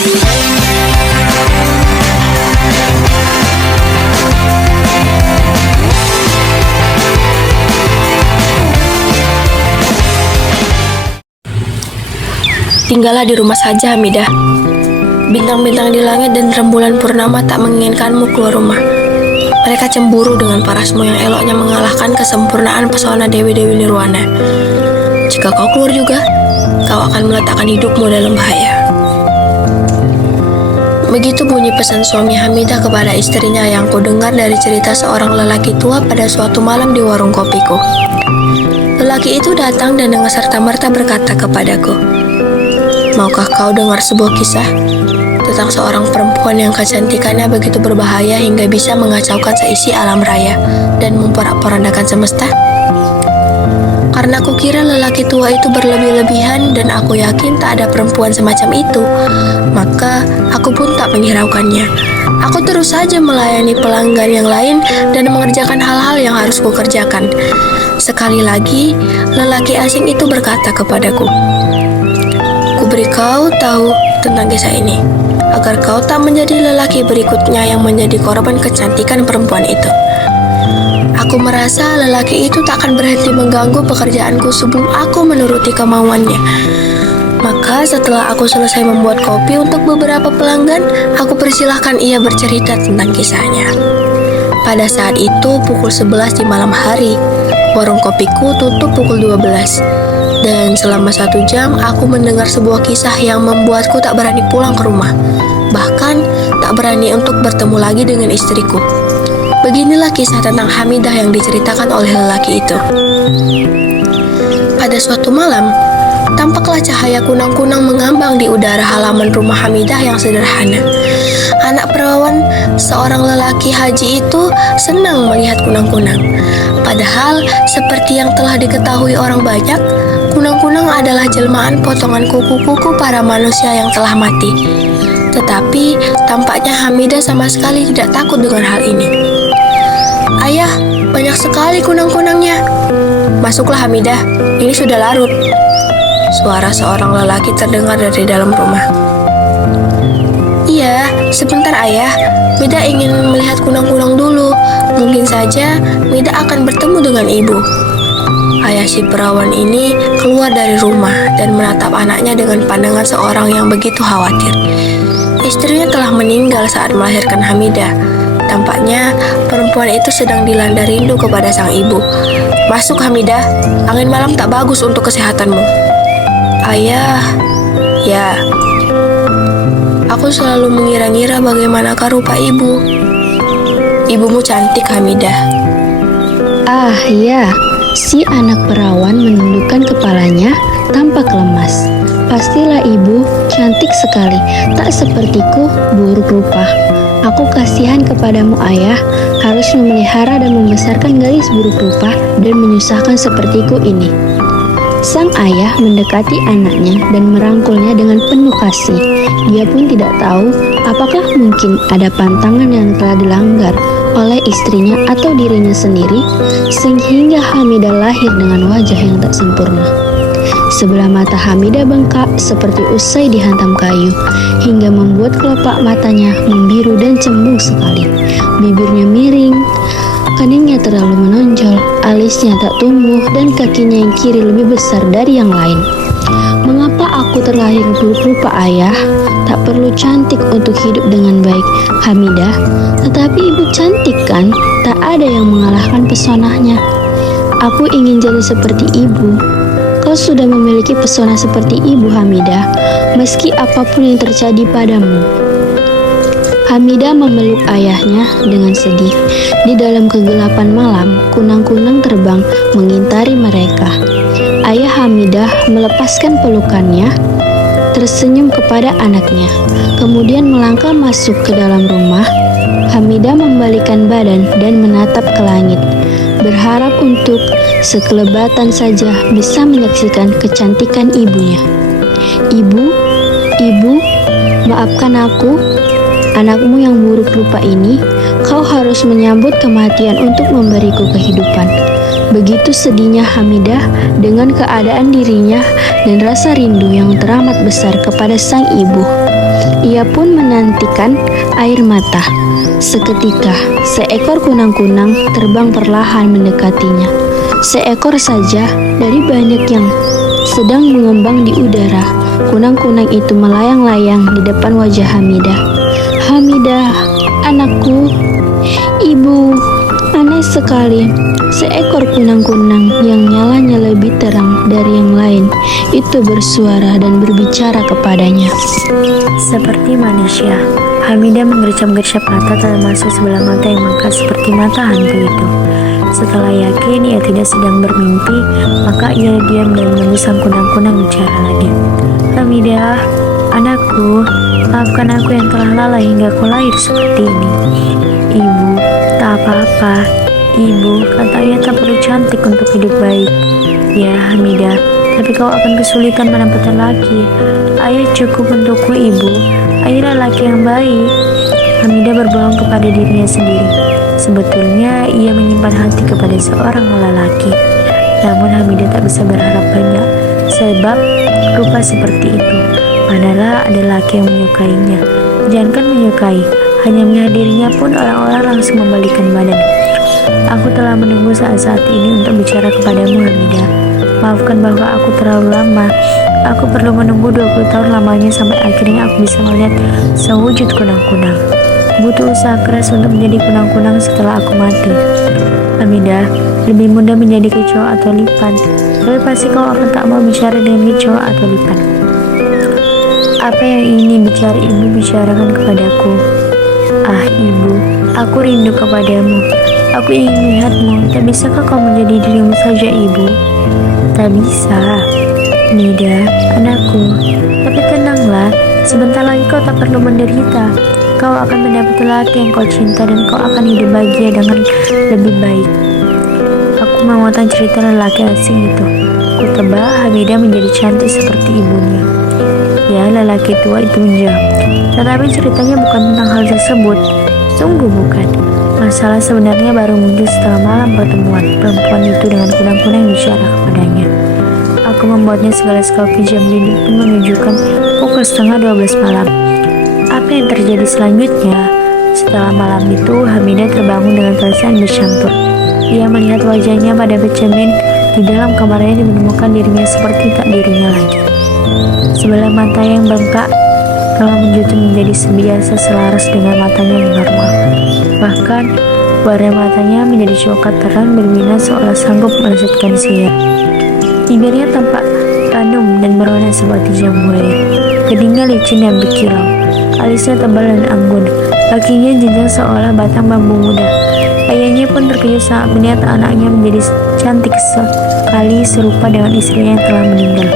Tinggallah di rumah saja, Hamidah. Bintang-bintang di langit dan rembulan purnama tak menginginkanmu keluar rumah. Mereka cemburu dengan parasmu yang eloknya mengalahkan kesempurnaan pesona dewi-dewi nirwana. Jika kau keluar juga, kau akan meletakkan hidupmu dalam bahaya. Begitu bunyi pesan suami Hamidah kepada istrinya yang kudengar dari cerita seorang lelaki tua pada suatu malam di warung kopiku. Lelaki itu datang dan dengan serta-merta berkata kepadaku, "Maukah kau dengar sebuah kisah tentang seorang perempuan yang kecantikannya begitu berbahaya hingga bisa mengacaukan seisi alam raya dan memporak-porandakan semesta?" Karena aku kira lelaki tua itu berlebih-lebihan dan aku yakin tak ada perempuan semacam itu, maka aku pun tak menghiraukannya. Aku terus saja melayani pelanggan yang lain dan mengerjakan hal-hal yang harus kukerjakan. Sekali lagi, lelaki asing itu berkata kepadaku, "Kuberi kau tahu tentang kisah ini, agar kau tak menjadi lelaki berikutnya yang menjadi korban kecantikan perempuan itu." Aku merasa lelaki itu tak akan berhenti mengganggu pekerjaanku sebelum aku menuruti kemauannya. Maka setelah aku selesai membuat kopi untuk beberapa pelanggan, aku persilahkan ia bercerita tentang kisahnya. Pada saat itu pukul 11 di malam hari, warung kopiku tutup pukul 12. Dan selama 1 jam aku mendengar sebuah kisah yang membuatku tak berani pulang ke rumah. Bahkan tak berani untuk bertemu lagi dengan istriku. Beginilah kisah tentang Hamidah yang diceritakan oleh lelaki itu. Pada suatu malam, tampaklah cahaya kunang-kunang mengambang di udara halaman rumah Hamidah yang sederhana. Anak perawan seorang lelaki haji itu senang melihat kunang-kunang. Padahal, seperti yang telah diketahui orang banyak, kunang-kunang adalah jelmaan potongan kuku-kuku para manusia yang telah mati. Tetapi, tampaknya Hamidah sama sekali tidak takut dengan hal ini. "Ayah, banyak sekali kunang-kunangnya." "Masuklah Hamidah, ini sudah larut." Suara seorang lelaki terdengar dari dalam rumah. "Iya, sebentar ayah, Mida ingin melihat kunang-kunang dulu. Mungkin saja Mida akan bertemu dengan ibu." Ayah si perawan ini keluar dari rumah dan menatap anaknya dengan pandangan seorang yang begitu khawatir. Istrinya telah meninggal saat melahirkan Hamidah. Tampaknya perempuan itu sedang dilanda rindu kepada sang ibu. "Masuk Hamidah, angin malam tak bagus untuk kesehatanmu." "Ayah, ya. Aku selalu mengira-ngira bagaimanakah rupa ibu. Ibumu cantik Hamidah." Ah ya, si anak perawan menundukkan kepalanya tampak lemas. "Pastilah ibu cantik sekali, tak sepertiku buruk rupa. Aku kasihan kepadamu ayah, harus memelihara dan membesarkan gadis buruk rupa dan menyusahkan sepertiku ini." Sang ayah mendekati anaknya dan merangkulnya dengan penuh kasih. Dia pun tidak tahu apakah mungkin ada pantangan yang telah dilanggar oleh istrinya atau dirinya sendiri, sehingga Hamidah lahir dengan wajah yang tak sempurna. Sebelah mata Hamidah bengkak seperti usai dihantam kayu, hingga membuat kelopak matanya membiru dan cembung sekali. Bibirnya miring, keningnya terlalu menonjol, alisnya tak tumbuh, dan kakinya yang kiri lebih besar dari yang lain. "Mengapa aku terlahir buruk rupa ayah? Tak perlu cantik untuk hidup dengan baik, Hamidah. Tetapi ibu cantik kan? Tak ada yang mengalahkan pesonanya. Aku ingin jadi seperti ibu." "Kau sudah memiliki pesona seperti ibu, Hamidah, meski apapun yang terjadi padamu." Hamidah memeluk ayahnya dengan sedih. Di dalam kegelapan malam, kunang-kunang terbang mengintari mereka. Ayah Hamidah melepaskan pelukannya, tersenyum kepada anaknya, kemudian melangkah masuk ke dalam rumah. Hamidah membalikkan badan dan menatap ke langit, berharap untuk sekelebatan saja bisa menyaksikan kecantikan ibunya. Ibu, maafkan aku, anakmu yang buruk rupa ini. Kau harus menyambut kematian untuk memberiku kehidupan." Begitu sedihnya Hamidah dengan keadaan dirinya dan rasa rindu yang teramat besar kepada sang ibu. Ia pun menantikan air mata. Seketika, seekor kunang-kunang terbang perlahan mendekatinya. Seekor saja dari banyak yang sedang mengembang di udara. Kunang-kunang itu melayang-layang di depan wajah Hamidah. "Hamidah, anakku." "Ibu, aneh sekali. Seekor kunang-kunang yang nyalanya lebih terang dari yang lain itu bersuara dan berbicara kepadanya." Seperti manusia, Hamidah menggercap-gercap mata termasuk sebelah mata yang mangkat seperti mata hantu itu. Setelah yakin ia tidak sedang bermimpi, maka ia diam dan menunggu sang kunang-kunang bicara lagi. "Hamidah, anakku, maafkan aku yang telah lalai hingga kau lahir seperti ini." "Ibu, tak apa-apa. Ibu, kata ayah tak perlu cantik untuk hidup baik." "Ya, Hamidah, tapi kau akan kesulitan mendapatkan laki. Ayah cukup untukku, ibu. Ayah laki yang baik." Hamidah berbohong kepada dirinya sendiri. Sebetulnya ia menyimpan hati kepada seorang lelaki. Namun Hamidah tak bisa berharap banyak, sebab rupa seperti itu. Manalah ada laki yang menyukainya. Jangankan menyukai, hanya melihat dirinya pun orang-orang langsung membalikkan badan. "Aku telah menunggu saat-saat ini untuk bicara kepadamu, Hamidah. Maafkan bahwa aku terlalu lama. Aku perlu menunggu 20 tahun lamanya sampai akhirnya aku bisa melihat sewujud kunang-kunang. Butuh usaha keras untuk menjadi kunang-kunang setelah aku mati. Hamidah, lebih mudah menjadi kecoa atau lipan. Tapi pasti kau akan tak mau bicara dengan kecoa atau lipan. Apa yang ingin bicara ibu bicarakan kepadaku. Ah ibu, aku rindu kepadamu. Aku ingin melihatmu. Tak bisakah kau menjadi dirimu saja, ibu?" "Tak bisa, Hamidah, anakku. Tapi tenanglah, sebentar lagi kau tak perlu menderita. Kau akan mendapat laki yang kau cinta dan kau akan hidup bahagia dengan lebih baik." Aku memotong cerita lelaki asing itu. Ku tebak Hamidah menjadi cantik seperti ibunya. Ya, lelaki tua itu menjawab. Tetapi ceritanya bukan tentang hal tersebut. Sungguh bukan. Masalah sebenarnya baru muncul setelah malam pertemuan perempuan itu dengan kunang-kunang yang bicara kepadanya. Aku membuatnya segelas kopi jam dinding pun menunjukkan pukul 11:30 malam. Apa yang terjadi selanjutnya? Setelah malam itu, Hamidah terbangun dengan perasaan bercampur. Ia melihat wajahnya pada bercermin. Di dalam kamarnya menemukan dirinya seperti tak dirinya lagi. Sebelah mata yang bengkak telah menjutun menjadi sebiasa selaras dengan matanya yang normal. Bahkan, warna matanya menjadi coklat terang berminat seolah sanggup melesatkan siar. Bibirnya tampak ranum dan berwarna seperti jambu air. Kedingnya licin dan berkilau. Alisnya tebal dan anggun. Kakinya jenjang seolah batang bambu muda. Ayahnya pun terkejut saat melihat anaknya menjadi cantik sekali serupa dengan istrinya yang telah meninggal.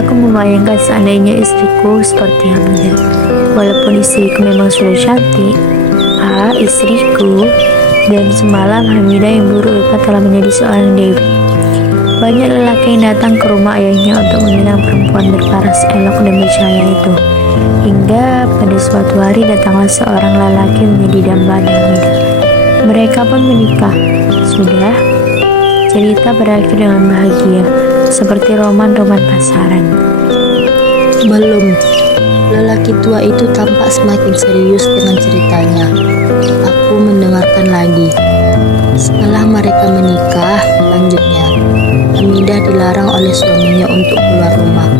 Aku membayangkan seandainya istriku seperti Hamidah. Walaupun istriku memang sudah cantik, istriku. Dan semalam Hamidah yang buruk rupa telah menjadi seorang dewi. Banyak lelaki yang datang ke rumah ayahnya untuk meminang perempuan berparas elok dan bercahaya itu. Hingga pada suatu hari datanglah seorang lelaki menjadi dambaan Hamidah. Mereka pun menikah. Sudah, cerita berakhir dengan bahagia, seperti roman-roman pasaran. Belum. Lelaki tua itu tampak semakin serius dengan ceritanya. Aku mendengarkan lagi. Setelah mereka menikah, lanjutnya, Hamidah dilarang oleh suaminya untuk keluar rumah.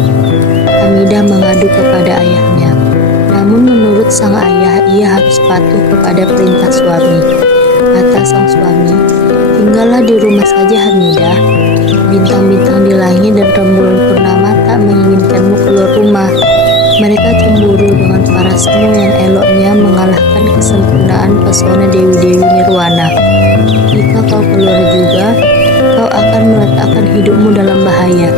Hamidah mengadu kepada ayahnya. Namun menurut sang ayah, ia harus patuh kepada perintah suami. Kata sang suami, "Tinggallah di rumah saja, Hamidah. Bintang-bintang di langit dan rembulan purnama tak menginginkanmu keluar rumah. Mereka cemburu dengan parasmu yang eloknya mengalahkan kesempurnaan pesona dewi-dewi nirwana. Jika kau keluar juga, kau akan meletakkan hidupmu dalam bahaya.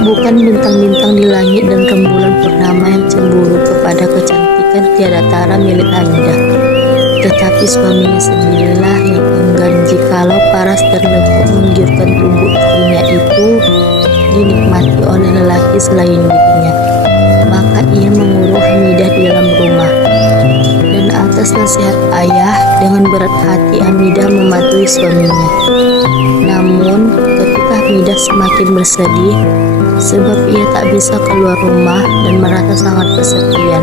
Bukan bintang-bintang di langit dan rembulan purnama yang cemburu kepada kecantikan tiada tara milik Hamidah, tetapi suaminya sendirilah yang enggan jikalau paras dan lekuk menggiurkan tubuh istrinya itu dinikmati oleh lelaki selain dirinya. Maka ia mengurung Hamidah di dalam rumah. Dan atas nasihat ayah, Dengan berat hati Hamidah mematuhi suaminya. Namun ketika Hamidah semakin bersedih sebab ia tak bisa keluar rumah dan merasa sangat kesepian.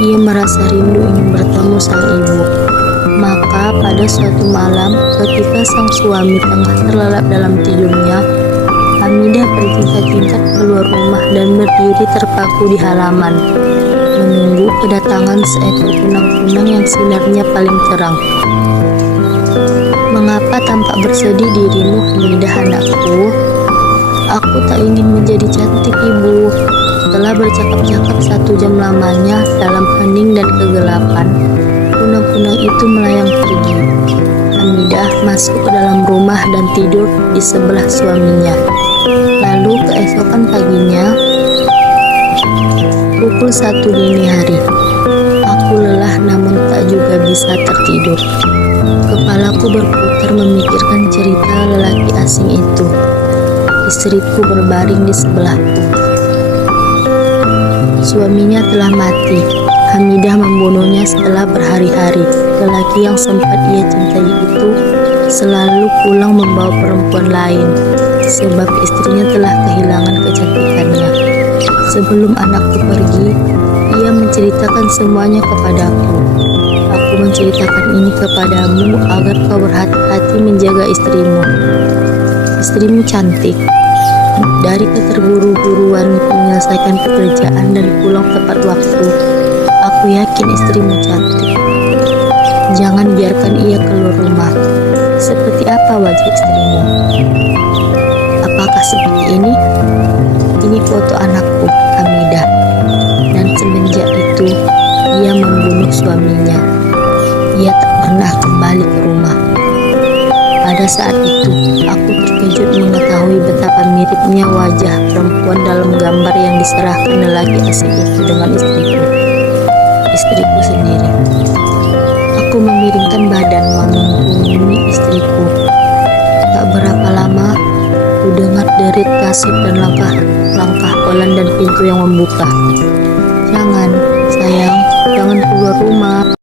Ia merasa rindu ingin bertemu sang ibu. Maka pada suatu malam ketika sang suami tengah terlelap dalam tidurnya, Hamidah bertingkat-tingkat keluar rumah dan berdiri terpaku di halaman, menunggu kedatangan seekor kunang-kunang yang sinarnya paling terang. Mengapa tampak bersedih dirimu, Hamidah anakku? Aku tak ingin menjadi cantik, ibu. Setelah bercakap-cakap 1 jam lamanya dalam hening dan kegelapan, kunang-kunang itu melayang pergi. Hamidah masuk ke dalam rumah dan tidur di sebelah suaminya. Lalu keesokan paginya, pukul 1 dini hari, aku lelah namun tak juga bisa tertidur. Kepalaku berputar memikirkan cerita lelaki asing itu. Istriku berbaring di sebelahku. Suaminya telah mati. Hamidah membunuhnya setelah berhari-hari. Lelaki yang sempat ia cintai itu selalu pulang membawa perempuan lain, sebab istrinya telah kehilangan kecantikannya. Sebelum anakku pergi, ia menceritakan semuanya kepadaku. Aku menceritakan ini kepadamu agar kau berhati-hati menjaga istrimu. Istrimu cantik. Dari keterburu-buruan menyelesaikan pekerjaan dan pulang tepat waktu, aku yakin istrimu cantik. Jangan biarkan ia keluar rumah. Seperti apa wajah istrimu? Apakah seperti ini? Ini foto anakku, Hamidah. Dan semenjak itu, ia membunuh suaminya. Ia tak pernah kembali ke rumah. Pada saat itu, aku terkejut mengetahui betapa miripnya wajah perempuan dalam gambar yang diserahkan lelaki asing itu dengan istriku sendiri. Aku memiringkan badan mengunjungi istriku. Tak berapa lama, ku dengar derit kasip dan langkah pelan dan pintu yang membuka. Jangan, sayang, jangan keluar rumah.